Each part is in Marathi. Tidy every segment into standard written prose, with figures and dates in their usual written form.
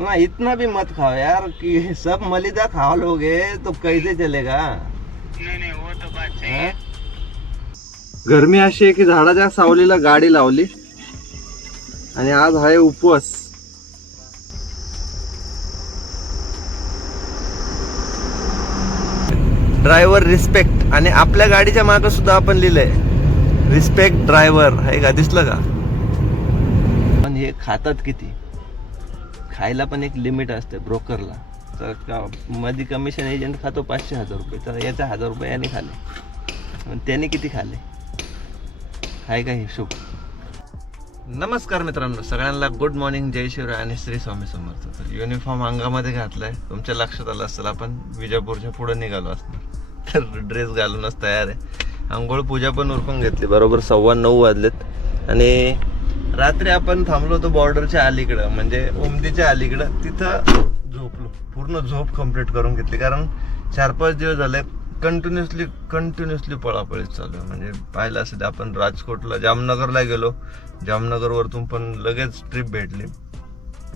ना इतना भी मत खाओ यार कि सब मलिदा खा लोगे तो कैसे चलेगा। नहीं वो तो बात सही है। गरमी अशी आहे की झाडाच्या सावलीला गाडी लावली आणि आज आहे उपवास। ड्रायव्हर रिस्पेक्ट आणि आपल्या गाडीच्या मागे सुद्धा आपण लिहिलंय रिस्पेक्ट ड्रायव्हर आहे का, दिसलं का? पण हे खातात किती, खायला पण एक लिमिट असते ब्रोकरला। तर का मध्ये कमिशन एजंट खातो 500,000 रुपये, तर याचा 1,000 रुपये याने खाले, त्याने किती खाले आहे का हिशोब? नमस्कार मित्रांनो, सगळ्यांना गुड मॉर्निंग, जय शिवराय आणि श्री स्वामी समर्थ। तर युनिफॉर्म अंगामध्ये घातलाय, तुमच्या लक्षात आलं असेल आपण विजापूरच्या पुढे निघालो असणार, तर ड्रेस घालूनच तयार आहे। आंघोळ पूजा पण उरकून घेतली, बरोबर 9:15 वाजलेत। आणि रात्री आपण थांबलो होतो बॉर्डरच्या अलीकडं, म्हणजे उमदीच्या अलीकडं, तिथं झोपलो, पूर्ण झोप कंप्लीट करून घेतली। कारण 4-5 दिवस झाले कंटिन्युअसली पळापळीत चालू आहे। म्हणजे पाहिलं असेल आपण राजकोटला, जामनगरला गेलो, जामनगरवरतून पण लगेच ट्रिप भेटली,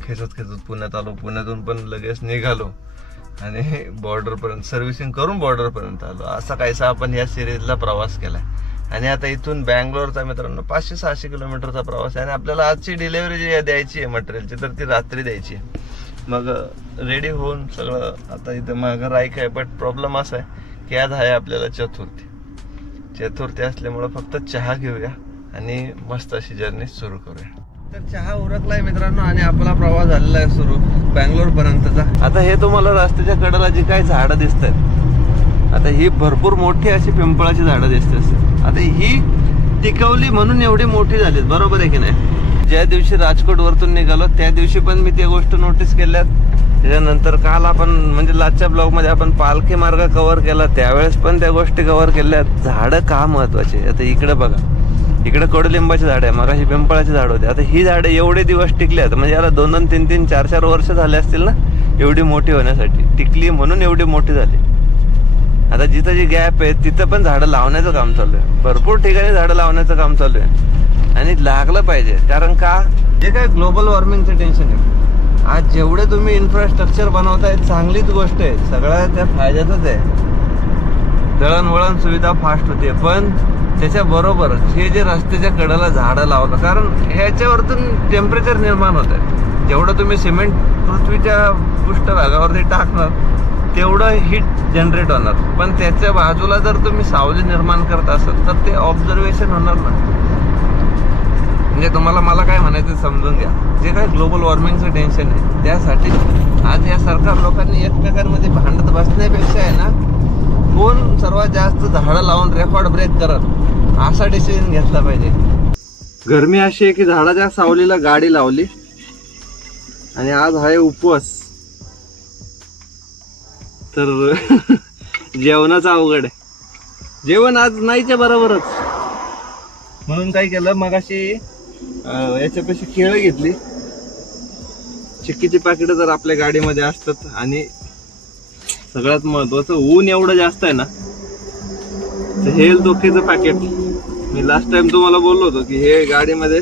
खेचत पुण्यात आलो, पुण्यातून पण लगेच निघालो आणि बॉर्डरपर्यंत सर्व्हिसिंग करून बॉर्डरपर्यंत आलो। असा काहीसा आपण या सिरीजला प्रवास केलाय। आणि आता इथून बँगलोरचा मित्रांनो 500-600 किलोमीटरचा प्रवास आहे। आणि आपल्याला आजची डिलेव्हरी जी द्यायची आहे मटेरियलची, तर ती रात्री द्यायची आहे। मग रेडी होऊन सगळं आता इथं मागं राईक आहे। बट प्रॉब्लेम असा आहे की आज आहे आपल्याला चतुर्थी असल्यामुळं फक्त चहा घेऊया आणि मस्त अशी जर्नी सुरू करूया। तर चहा उरकलाय मित्रांनो आणि आपला प्रवास झालेला आहे सुरू बँगलोर पर्यंतचा। आता हे तुम्हाला रस्त्याच्या कडेला जी काही झाडं दिसत आहेत, आता ही भरपूर मोठी अशी पिंपळाची झाडं दिसतात। आता ही टिकवली म्हणून एवढी मोठी झालीत, बरोबर आहे की नाही? ज्या दिवशी राजकोट वरतून निघालो त्या दिवशी पण मी ते गोष्ट नोटीस केल्यात। त्याच्यानंतर काल आपण म्हणजे लाजच्या ब्लॉग मध्ये आपण पालखी मार्ग कव्हर केला, त्यावेळेस पण त्या गोष्टी कव्हर केल्यात। झाडं का महत्वाचे, आता इकडे बघा, इकडे कडुलिंबाची झाड आहे, मगाशी पिंपळाची झाड होते। आता ही झाडं एवढे दिवस टिकल्यात, म्हणजे याला 2-2, 3-3, 4-4 वर्ष झाले असतील ना एवढी मोठी होण्यासाठी। टिकली म्हणून एवढी मोठी झाली। आता जिथं जी गॅप आहे तिथं पण झाडं लावण्याचं काम चालू आहे, भरपूर ठिकाणी झाडं लावण्याचं काम चालू आहे आणि लागलं पाहिजे। कारण का, जे काय ग्लोबल वॉर्मिंगचं टेन्शन आहे, आज जेवढे तुम्ही इन्फ्रास्ट्रक्चर बनवताय चांगलीच गोष्ट आहे, सगळ्या त्या फायद्याचंच आहे। दळणवळण सुविधा फास्ट होते, पण त्याच्याबरोबर हे जे रस्त्याच्या कडेला झाडं लावलं, कारण ह्याच्यावरतून टेम्परेचर निर्माण होत आहे। जेवढं तुम्ही सिमेंट पृथ्वीच्या पृष्ठभागावरती टाकणार तेवढं हीट जनरेट होणार, पण त्याच्या बाजूला जर तुम्ही सावली निर्माण करत असाल तर ते ऑब्झर्वेशन होणार ना। म्हणजे तुम्हाला मला काय म्हणायचं समजून घ्या, जे काय ग्लोबल वॉर्मिंगचं टेन्शन आहे त्यासाठी आज या सरकार लोकांनी एकमेकांमध्ये भांडत बसण्यापेक्षा आहे ना, कोण सर्वात जास्त झाडं लावून रेकॉर्ड ब्रेक करत असा डिसिजन घेतला पाहिजे। गरमी अशी आहे की झाडाच्या सावलीला गाडी लावली आणि आज आहे उपवास, तर जेवणाचं अवघड आहे। जेवण आज नाहीच्या बरोबरच, म्हणून काय केलं, मगाशी याच्यापाशी केळं घेतली, चिक्कीची पाकिटं तर आपल्या गाडीमध्ये असतात। आणि सगळ्यात महत्वाचं, ऊन एवढं जास्त आहे ना, तर हेल्थ ओकेचं पॅकेट मी लास्ट टाइम तुम्हाला बोललो होतो की हे गाडीमध्ये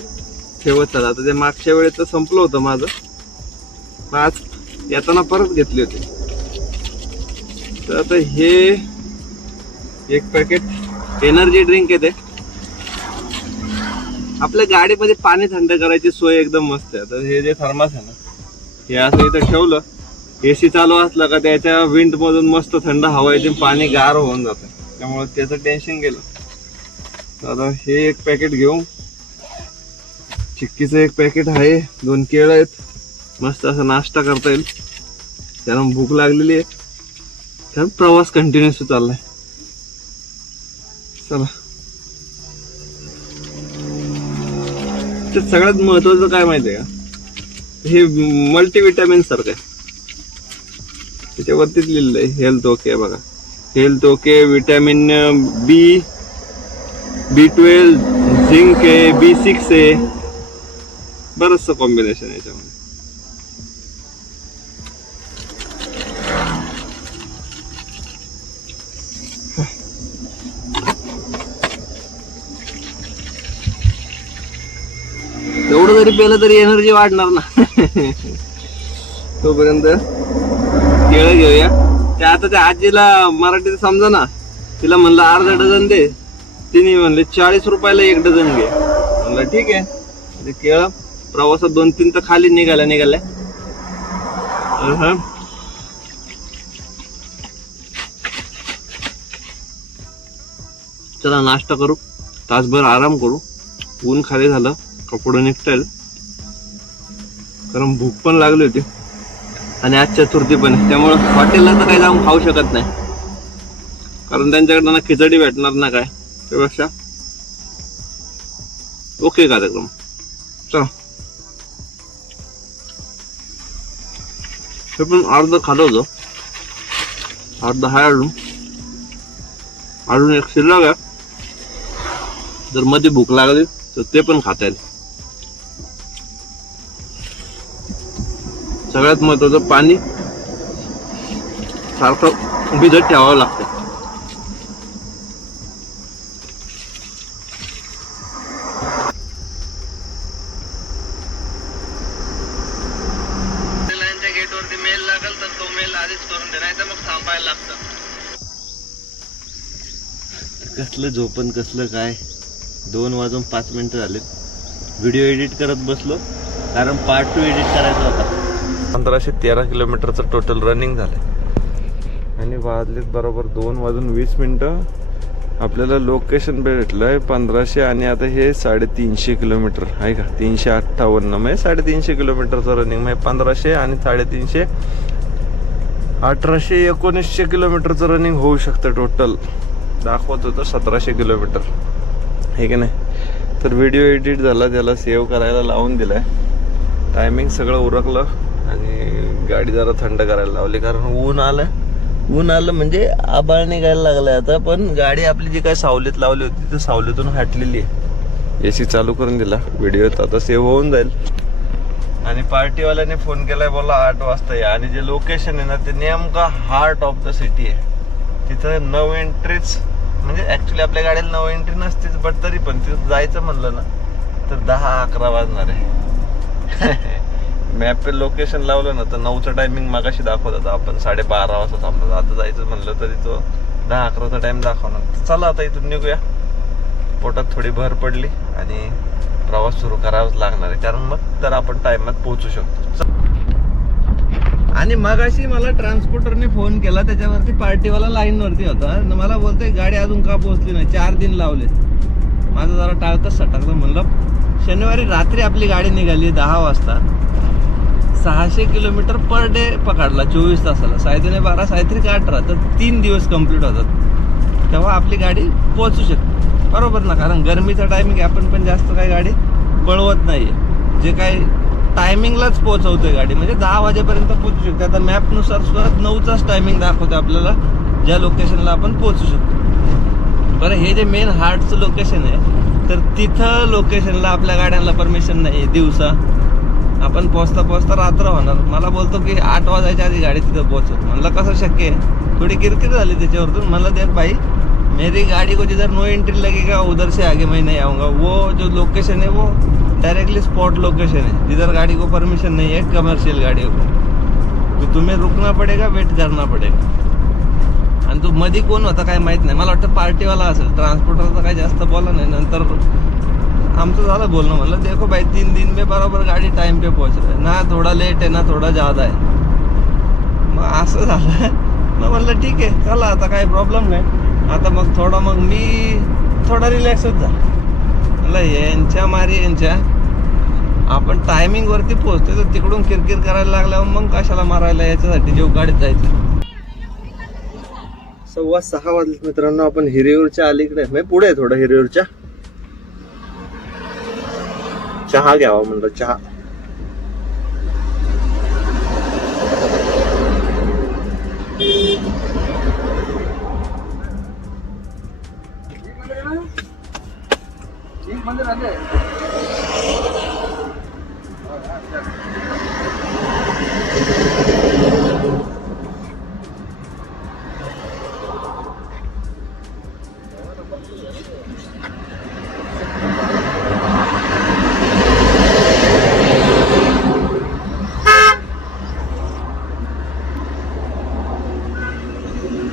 ठेवत चला। आता ते मागच्या वेळेस तर संपलं होतं माझं, आज येताना परत घेतली होती। तर आता हे एक पॅकेट एनर्जी ड्रिंक येते। आपल्या गाडीमध्ये पाणी थंड करायची सोय एकदम मस्त आहे। तर हे जे थर्मास आहे ना, हे असं इथं ठेवलं, एसी चालू असला का त्याच्या विंड मधून मस्त थंड हवा येते, पाणी गार होऊन जातं, त्यामुळे त्याचं टेन्शन गेलं। तर आता हे एक पॅकेट घेऊ, चिक्कीचं एक पॅकेट आहे, 2 केळं आहेत, मस्त असा नाश्ता करता येईल, त्याला भूक लागलेली आहे, कारण प्रवास कंटिन्युअस चाललाय। चला, सगळ्यात महत्वाचं काय माहितीये का, हे मल्टीविटॅमिन सारखं आहे, त्याच्यावरतीच लिहिलेलं आहे हेल्थ ओके। बघा, health okay, vitamin B12, zinc आहे, B6 आहे, बरंचसं कॉम्बिनेशन आहे याच्यामध्ये। एवढं जरी पेलं तरी एनर्जी वाढणार ना। तोपर्यंत केळं घेऊया. त्या आता त्या आजीला मराठीत समजा ना, तिला म्हणलं अर्धा डझन दे, तिने म्हणले 40 रुपयाला 1 डझन घे. म्हणलं ठीक आहे. ते केळं प्रवासात 2-3 तर खाली निघाल्या. चला नाश्ता करू, तासभर आराम करू. ऊन खाली झालं, कपडे निघता येईल, कारण भूक पण लागली होती आणि आज चतुर्थी पण आहे. त्यामुळं हॉटेलला तर काही जाऊन खाऊ शकत नाही, कारण त्यांच्याकडनं ना खिचडी भेटणार ना काय. त्यापेक्षा ओके कार्यक्रम. चला, हे पण अर्ध खाल्लं होतं, अर्ध हाय अजून एक शिल्लक आहे. जर मध्ये भूक लागली तर ते पण खाता येईल. सगळ्यात महत्वाचं पाणी सारखं भिजत ठेवावं लागतं. गेटवरती मेल लागेल तर तो मेल आधीच करून दे, नाही तर मग थांबायला लागतं. कसलं झोपण कसलं काय. 2:05 झालेत. व्हिडिओ एडिट करत बसलो, कारण पार्ट 2 एडिट करायचा होता. 1513 किलोमीटरचं टोटल रनिंग झालंय आणि वाजलेत बरोबर 2:20. आपल्याला लोकेशन भेटलंय 1500 आणि आता हे 350 किलोमीटर आहे का, 358 म्हणजे 350 किलोमीटरचं रनिंग. म्हणजे 1500 आणि 350 1819 किलोमीटरचं रनिंग होऊ शकतं. टोटल दाखवत होतं 1700 किलोमीटर, हे की नाही. तर व्हिडिओ एडिट झाला, त्याला सेव्ह करायला लावून दिलाय. टायमिंग सगळं उरकलं आणि गाडी जरा थंड करायला लावली, कारण ऊन आलं म्हणजे आबाळ निघायला लागलाय आता. पण गाडी आपली जी काय सावलीत लावली होती ती सावलीतून हटलेली आहे. AC चालू करून दिला, व्हिडिओ आता सेव्ह होऊन जाईल. आणि पार्टीवाल्याने फोन केलाय, बोला 8 वाजता या. आणि जे लोकेशन आहे ना ते नेमका हार्ट ऑफ द सिटी आहे. तिथं 9 एंट्रीच, म्हणजे ऍक्च्युली आपल्या गाडीला 9 एंट्री नसतीच, बट तरी पण तिथं जायचं म्हणलं ना तर 10-11 वाजणार आहे. मॅप पे लोकेशन लावलं ना तर 9चं टायमिंग मागाशी दाखवत होता, आपण 12:30 वाजता थांबलो. आता जायचं म्हणलं तरी तो 10-11चा टाइम दाखवणार. चला आता इथून निघूया. पोटात थोडी भर पडली आणि प्रवास सुरू करावाच लागणार आहे, कारण मग तर आपण टाइमात पोहोचू शकतो. आणि मगाशी मला ट्रान्सपोर्टरने फोन केला, त्याच्यावरती पार्टीवाला लाईन वरती होता. मला बोलतोय गाडी अजून का पोहोचली नाही, 4 दिन लावले. माझं जरा टाळकच सटकलं. म्हणलं शनिवारी रात्री आपली गाडी निघाली 10 वाजता, 600 किलोमीटर पर डे पकडला 24 तासाला. 12.5 18 तर 3 दिवस कंप्लीट होतात, तेव्हा आपली गाडी पोहोचू शकते. बरोबर ना, कारण गरमीचा टायमिंग आपण पण जास्त काही गाडी पळवत नाहीये. जे काही टायमिंगलाच पोहोचवतोय गाडी, म्हणजे 10 वाजेपर्यंत पोहोचू शकते. आता मॅपनुसार सुद्धा 9चाच टायमिंग दाखवते आपल्याला ज्या लोकेशनला आपण पोहोचू शकतो. बरं, हे जे मेन हार्टचं लोकेशन आहे, तर तिथं लोकेशनला आपल्या गाड्यांना परमिशन नाही आहे दिवसा. आपण पोहोचता रात्र होणार. मला बोलतो की 8 वाजायच्या आधी गाडी तिथं पोहोचव. म्हणलं कसं शक्य आहे. थोडी किरकिर झाली त्याच्यावरतून. म्हणलं देख भाई, मेरी गाड़ी को जिधर नो एंट्री लगेगा उधर से आगे मैं नहीं आऊँगा. वो जो लोकेशन है वो डायरेक्टली स्पॉट लोकेशन है, जिधर गाड़ी को परमिशन नहीं है कमर्शियल गाड़ियों को. तो तुम्हें रुकना पड़ेगा, वेट करना पड़ेगा. आणि तो मध्ये कोण होता काय माहित नाही, मला वाटतं पार्टीवाला असेल. ट्रान्सपोर्टरचा काही जास्त बोला नाही. नंतर आमचं झालं बोलणं. म्हणलं देखो भाई 3 दिन में बराबर गाड़ी टाइम पे पहुंच रही है ना, थोड़ा लेट है ना थोड़ा ज़्यादा है. मग असं झालं. मग म्हणलं ठीक आहे, चला आता काही प्रॉब्लेम नाही. आता मग मी थोडा रिलॅक्सच झाला. म्हणलं यांच्या आपण टायमिंग वरती पोहोचतोय, तर तिकडून किरकिर करायला लागल्यावर मग कशाला मारायला, याच्यासाठी जेव गाडीत जायचं. 6:15 वाजले मित्रांनो. आपण हिरेयूरच्या अलीकडे म्हणजे पुढे आहे थोडं हिरेयूरच्या. चहा घ्यावा म्हणलं, चहा.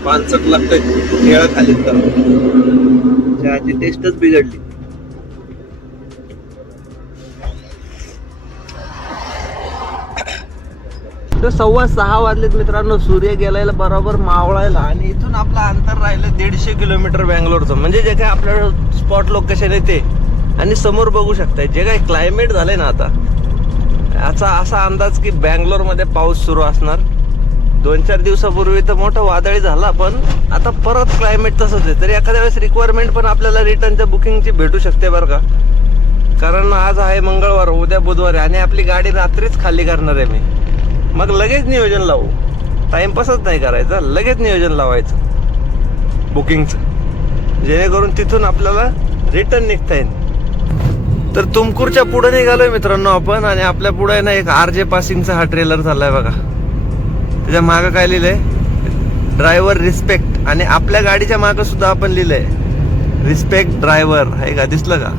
पानचट लागतंय केळं खाली तर चहाची टेस्टच बिघडली. तर 6:15 वाजलेत मित्रांनो. सूर्य गेलायला बरोबर मावळायला आणि इथून आपलं अंतर राहिलं 150 किलोमीटर बँगलोरचं. म्हणजे जे काय आपल्या स्पॉट लोकेशन आहे ते. आणि समोर बघू शकताय जे काही क्लायमेट झालंय ना आता, असा अंदाज की बँगलोरमध्ये पाऊस सुरू असणार. 2-4 दिवसापूर्वी तर मोठं वादळी झाला, पण आता परत क्लायमेट तसंच आहे. तरी एखाद्या वेळेस रिक्वायरमेंट पण आपल्याला रिटर्नच्या बुकिंगची भेटू शकते बरं का. कारण आज आहे मंगळवार, उद्या बुधवार आहे आणि आपली गाडी रात्रीच खाली करणार आहे मी. मग लगेच नियोजन लावू, टाइमपासच नाही करायचा, लगेच नियोजन लावायचं बुकिंगचं, जेणेकरून तिथून आपल्याला रिटर्न निघता येईल. तर तुमकूरच्या पुढे निघालोय मित्रांनो आपण. आणि आपल्या पुढे ना एक RJ पासिंगचा हा ट्रेलर चाललाय बघा. त्याच्या मागं काय लिहिलंय, ड्रायव्हर रिस्पेक्ट. आणि आपल्या गाडीच्या मागं सुद्धा आपण लिहिलंय रिस्पेक्ट ड्रायव्हर. आहे का, दिसलं का?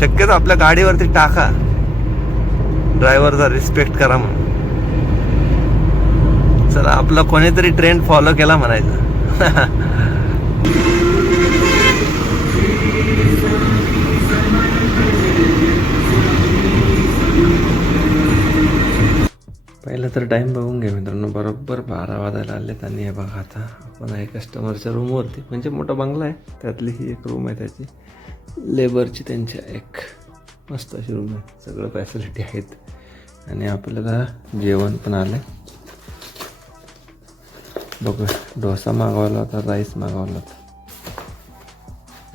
शक्यतो आपल्या गाडीवरती टाका ड्रायव्हरचा रिस्पेक्ट करा म्हणून. चला, आपला कोणीतरी ट्रेंड फॉलो केला म्हणायचं. पहिलं तर टाइम बघून घ्या मित्रांनो, बरोबर 12 वाजायला आलेत. आणि हे बघा आता आपण आहे कस्टमरच्या रूमवरती. म्हणजे मोठा बंगला आहे, त्यातली ही एक रूम आहे त्याची, लेबरची त्यांच्या एक मस्त अशी रूम आहे, सगळं फॅसिलिटी आहेत. आणि आपल्याला जेवण पण आलं. बघू, डोसा मागवला होता, राईस मागवला होता.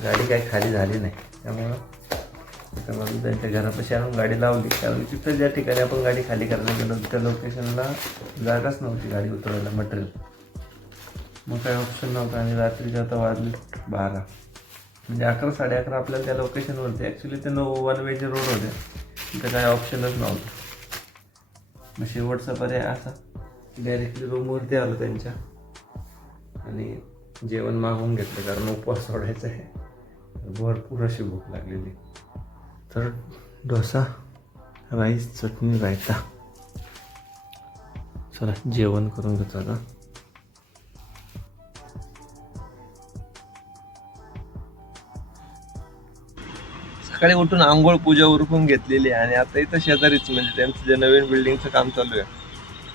गाडी काही खाली झाली नाही, त्यामुळं त्यांच्या घरापाशी आणून गाडी लावली. कारण तिथं ज्या ठिकाणी आपण गाडी खाली करायला गेलो त्या लोकेशनला जागाच नव्हती गाडी उतरवायला, मटेरियल. मग काही ऑप्शन नव्हता. आणि रात्रीच्या आता वाजले 12, म्हणजे 11-11:30 आपल्याला त्या लोकेशनवरती. ॲक्च्युली ते 1 वेचे रोड होते, तिथं काही ऑप्शनच नव्हतं. मग शेवटचा पर्याय असा, डायरेक्टली रूमवरती आलो त्यांच्या आणि जेवण मागवून घेतलं, कारण उपवास सोडायचा आहे. भरपूर अशी भूक लागलेली. तर डोसा, राईस, चटणी, रायता. चला जेवण करून घेतो आता. सकाळी उठून आंघोळ पूजा उरकून घेतलेली आहे. आणि आता इथं शेजारीच, म्हणजे त्यांचं जे नवीन बिल्डिंगचं काम चालू आहे,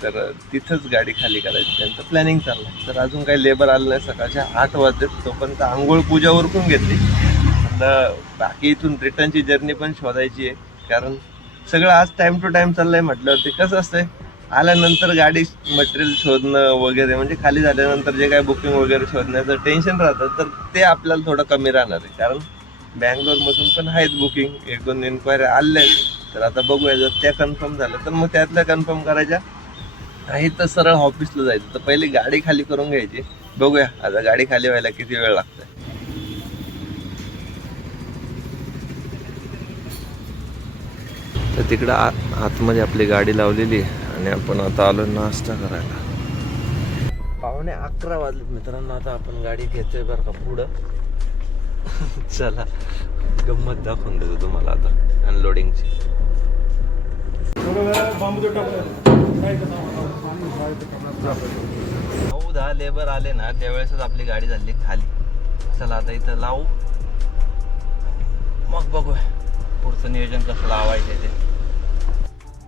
तर तिथंच गाडी खाली करायची त्यांचं प्लॅनिंग चाललं आहे. तर अजून काही लेबर आलं नाही. सकाळच्या 8 वाजलेत, तोपर्यंत आंघोळ पूजा उरकून घेतली. बाकी इथून रिटर्नची जर्नी पण शोधायची आहे, कारण सगळं आज टाइम टू टाइम चाललंय म्हटल्यावरती कसं असतंय, आल्यानंतर गाडी मटेरियल शोधणं वगैरे, म्हणजे खाली झाल्यानंतर जे काय बुकिंग वगैरे शोधण्याचं टेन्शन राहतं, तर ते आपल्याला थोडं कमी राहणार आहे. कारण बँगलोरमधून पण आहेत बुकिंग, 1-2 इन्क्वायरी आले आहेत. तर आता बघूया, जर त्या कन्फर्म झाल्या तर मग त्यातल्या कन्फर्म करायच्या, नाही तर सरळ ऑफिसला जायचं. तर पहिली गाडी खाली करून घ्यायची. बघूया आता गाडी खाली व्हायला किती वेळ लागतोय. तर तिकडं आतमध्ये आपली गाडी लावलेली आहे आणि आपण आता आलो नाश्ता करायला. 11:15 वाजलेत मित्रांनो. आता आपण गाडी घेतोय बरं का पुढं. चला गंमत दाखवून देतो तुम्हाला आता अनलोडिंगची. हो, 10 लेबर आले ना त्यावेळेसच आपली गाडी झाली खाली. चला आता इथं लावू, मग बघूया पुढचं नियोजन कसं लावायचं ते.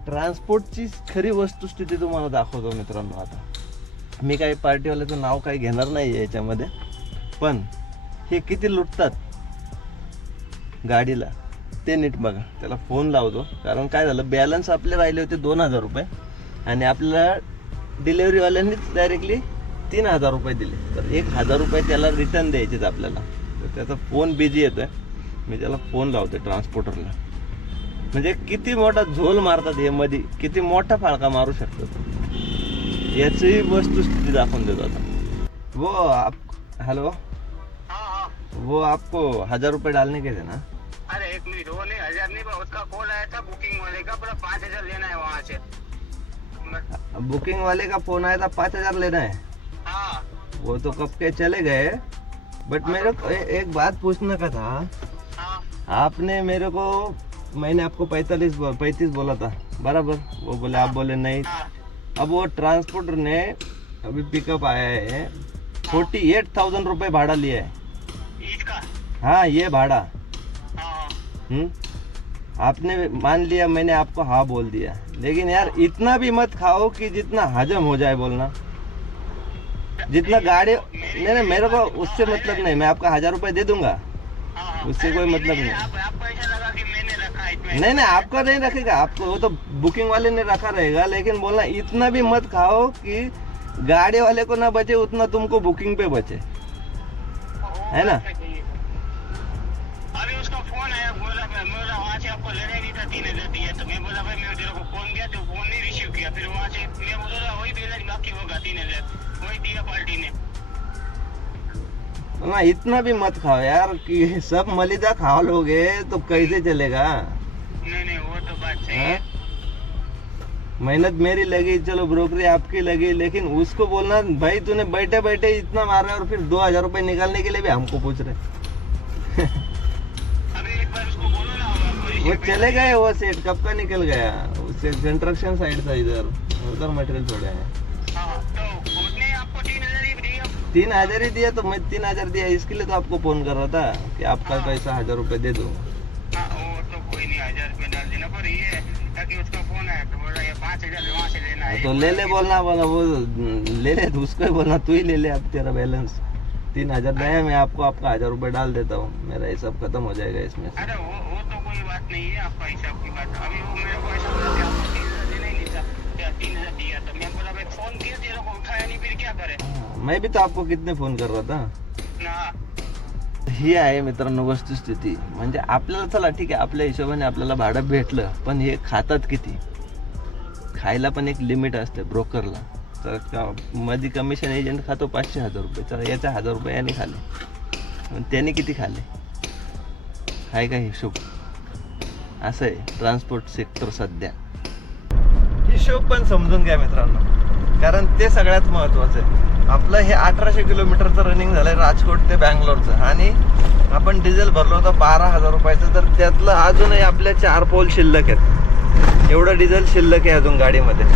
ट्रान्सपोर्टची खरी वस्तुस्थिती तुम्हाला दाखवतो मित्रांनो. आता मी काही पार्टीवाल्याचं नाव काही घेणार नाही याच्यामध्ये, पण हे किती लुटतात गाडीला ते नीट बघा. त्याला फोन लावतो, कारण काय झालं, बॅलन्स आपले राहिले होते 2,000 रुपये आणि आपल्याला डिलेवरीवाल्यांनीच डायरेक्टली 3,000 रुपये दिले. तर 1,000 रुपये त्याला रिटर्न द्यायचेत आपल्याला. तर त्याचा फोन बिझी येतोय, मी त्याला फोन लावतोय ट्रान्सपोर्टरला. म्हणजे किती मोठा झोल मारतात हे, मध्ये किती मोठा फाळका मारू शकतात, याची वस्तुस्थिती दाखवून देतो आता. वो आप, हेलो, वो आपको 1,000 रुपये डालने के थे ना? अरे 1 मिनट, वो नहीं 1000 नहीं, उसका कॉल आया था बुकिंग वाले का, पूरा 5,000 लेना है वहाँ से। बुकिंग वाले का फोन आया था, 5,000 लेना है। हाँ, वो तो कब के चले गए, बट मेरे को एक बात पूछने का था। हाँ, आपने मेरे को, मैंने आपको 35 बोला था बराबर, वो बोले, आप बोले नहीं। अब वो ट्रांसपोर्टर ने अभी पिकअप आया है, 48,000 रुपये भाड़ा लिया है। इसका हाँ ये भाड़ा। हाँ आपने मान लिया, मैंने आपको हाँ बोल दिया, लेकिन यार इतना भी मत खाओ कि जितना हजम हो जाए बोलना। जितना गाड़ी नहीं, मेरे को उससे मतलब नहीं, मैं आपका 1,000 रुपये दे दूंगा, उससे कोई मतलब नहीं। आपको ऐसा लगा कि मैंने रखा इसमें? नहीं आपका नहीं रखेगा, आपको वो तो बुकिंग वाले ने रखा रहेगा, लेकिन बोलना इतना भी मत खाओ कि गाड़ी वाले को ना बचे उतना तुमको बुकिंग पे बचे, है ना। अभी उसका फोन आया, बोला मेरा वहाँ से आपको लेना ही नहीं था, 3,000 दिया। तो मैं बोला भाई मैं तेरे को फोन किया तो फोन नहीं रिसीव किया। फिर वहाँ से मैं बोला वही बैलेंस बाकी होगा 3,000, वही दिया पार्टी ने। ना इतना भी मत खाओ यार कि सब मलिदा खा लोगे तो कैसे चलेगा। नहीं वो तो बात सही है। मेहनत मेरी लगी, चलो ब्रोकरी आपकी लगी, लेकिन उसको बोलना भाई तूने बैठे बैठे इतना मार रहा है और फिर 2,000 रुपये निकालने के लिए भी हमको पूछ रहे। अभी एक बार उसको बोलो ना, वो चले गए, वो सेट कब का निकल गया, उससे कंस्ट्रक्शन साइड था, उधर मटेरियल छोड़े हैं। तो उसने आपको 3,000 ही दिया? 3,000 ही दिया, तो मैं 3,000 दिया, इसके लिए तो आपको फोन कर रहा था कि आपका पैसा 1,000 रुपये दे दूँ। वो तो कोई नहीं, 1,000 रुपये डाल देना। पर ये ताकि उसका फोन आया तो बोला ये 5,000 वहाँ से लेना है, तो ले ले बोलना, बोला वो ले ले, तो उसको ही बोलना तू ही ले ले, अब तेरा बैलेंस 3,000 नया, मैं आपको आपका 1,000 रुपये डाल देता हूँ, मेरा हिसाब खत्म हो जाएगा इसमें से। अरे वो तो कोई बात नहीं है, आपका हिसाब की बात। अभी वो मेरे को ऐसा बोला कि आपको 3,000 देना ही नहीं था, क्या 3,000 दिया? तो मैं बोला भाई फोन किया तेरे को, उठाया नहीं, फिर क्या करे? मैं भी तो आपको कितने फोन कर रहा था ना। ही आहे मित्रांनो वस्तुस्थिती. म्हणजे आपल्याला चला ठीक आहे, आपल्या हिशोबाने आपल्याला भाडं भेटलं, पण हे खातात किती, खायला पण एक लिमिट असते ब्रोकरला. तर मध्ये कमिशन एजंट खातो 500,000 रुपये, तर याचा 1,000 रुपये याने खाले, त्याने किती खाले, आहे का हिशोब? असं आहे ट्रान्सपोर्ट सेक्टर सध्या. हिशोब पण समजून घ्या मित्रांनो, कारण ते सगळ्यात महत्त्वाचं आहे. आपलं हे 1800 किलोमीटरचं रनिंग झालंय राजकोट ते बँगलोरचं, आणि आपण डिझेल भरलो होतं 12,000 रुपयाचं, तर त्यातलं अजूनही आपल्या 4 पोल शिल्लक आहेत. एवढं डिझेल शिल्लक आहे अजून गाडीमध्ये.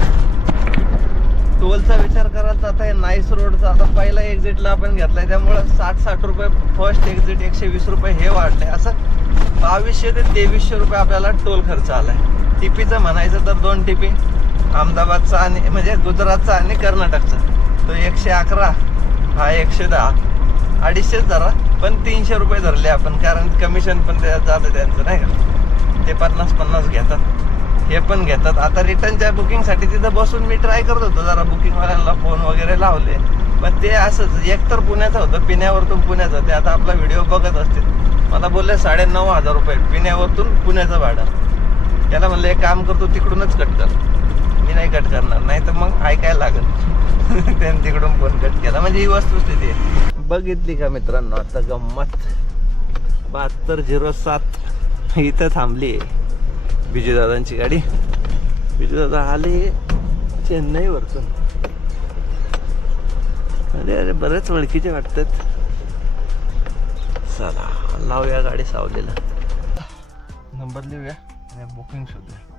टोलचा विचार कराल तर आता हे नाईस रोडचा आता पहिला एक्झिटला आपण घेतलाय, त्यामुळं 60 रुपये फर्स्ट एक्झिट, 120 रुपये हे वाढले. असं 2200 ते 2300 रुपये आपल्याला टोल खर्च आलाय. टीपीचं म्हणायचं तर 2 टीपी, अहमदाबादचा आणि म्हणजे गुजरातचा आणि कर्नाटकचा, तो 111, हा 110, 250 धरा, पण 300 रुपये धरले आपण, कारण कमिशन पण त्यात जातं त्यांचं, नाही का. ते 50-50 घेतात, हे पण घेतात. आता रिटर्नच्या बुकिंगसाठी तिथं बसून मी ट्राय करत होतो, जरा बुकिंगवाल्यांना फोन वगैरे लावले, पण ते असंच, एक तर पुण्याचं होतं, पिण्यावरतून पुण्याचं, ते आता आपला व्हिडिओ बघत असतील, मला बोलले 9,500 रुपये पिण्यावरतून पुण्याचं भाडं. त्याला म्हणलं एक काम करतो, तिकडूनच कट कर. मी नाही कट करणार, नाही तर मग ऐकायला लागेल. त्याने तिकडून फोन कट केला. म्हणजे ही वस्तुस्थिती आहे. बघितली का मित्रांनो आता गंमत. 7207 इथं थांबली आहे विजयदादांची गाडी. विजयदादा आले चेन्नईवरतून. अरे अरे बरेच ओळखीचे वाटतात. चला लावूया गाडी सावलीला, नंबर लिहूया आणि बुकिंग शोधूया.